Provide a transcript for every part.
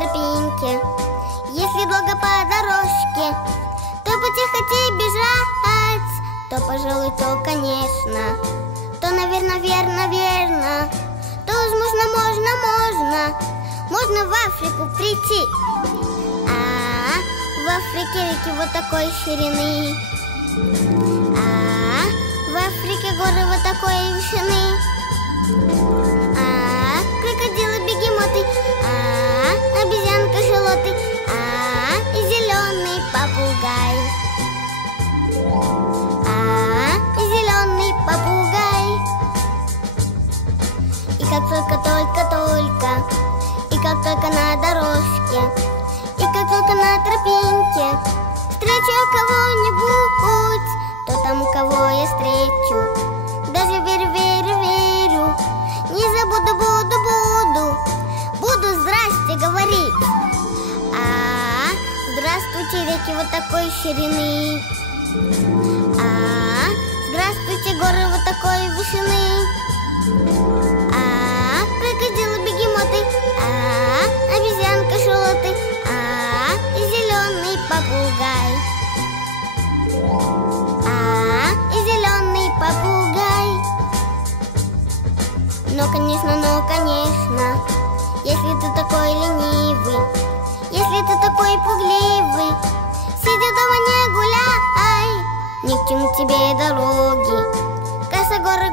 тропинке. Если долго по дорожке, то потихо бежать, то, пожалуй, то, конечно, то, наверное, верно, то, возможно, можно в Африку прийти. В Африке реки вот такой ширины, в Африке горы вот такой вышины, крокодилы, бегемоты, обезьянка, шалоты, и зеленый попугай, и зеленый попугай. И как только, и как только на дорожке, и как только на тропинке встречу кого-нибудь, то там, кого я встречу, даже верю, не забуду, буду здрасте говорить. Здравствуйте, реки вот такой ширины, здравствуйте, горы вот такой вышины, крокодилы, бегемоты, обезьянка, шалоты, и зеленый попугай, и зеленый попугай. Но конечно, если ты такой ленивый, если ты такой пугливый, сидя дома не гуляй, ни к чему тебе дороги, коса, горы,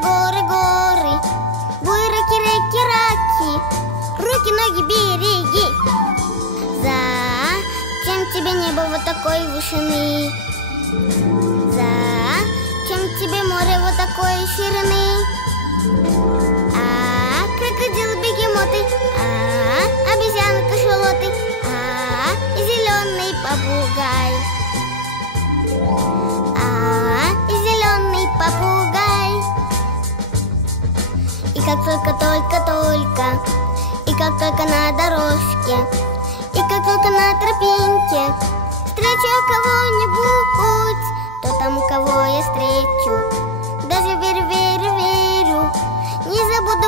буйраки, реки, руки, ноги береги. Зачем тебе небо вот такой вышины? Зачем тебе море вот такой ширины? Крокодилы, бегемоты, обезьянка, шалоты, и зеленый попугай, и зеленый попугай. И как только, и как только на дорожке, и как только на тропинке встречу кого-нибудь, то там, кого я встречу, даже верю, не забуду,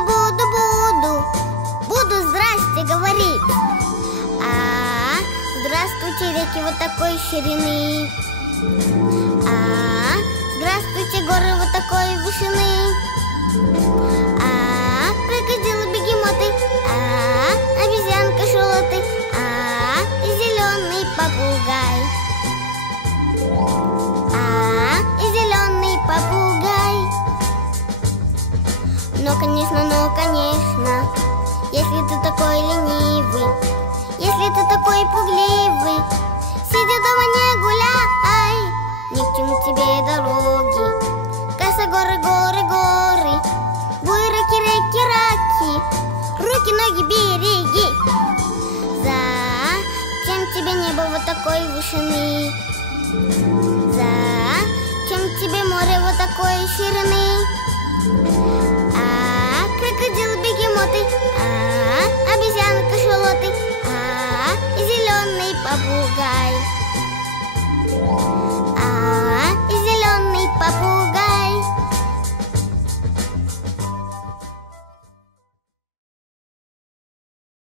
буду здрасте говорить. Здравствуйте, реки вот такой ширины, здравствуйте, горы вот такой вышины, крокодилы, бегемоты, обезьянка, шалоты, и зеленый попугай, и зеленый попугай. Но конечно, если ты такой ленивый, если ты такой пугливый, сидя дома не гуляй, ни к чему тебе дороги, коса, горы, буйраки, реки, руки, ноги береги. Зачем тебе небо вот такой вышины? Зачем тебе море вот такой ширины? Крокодилы, бегемоты, обезьянка, шалоты, и зеленый попугай.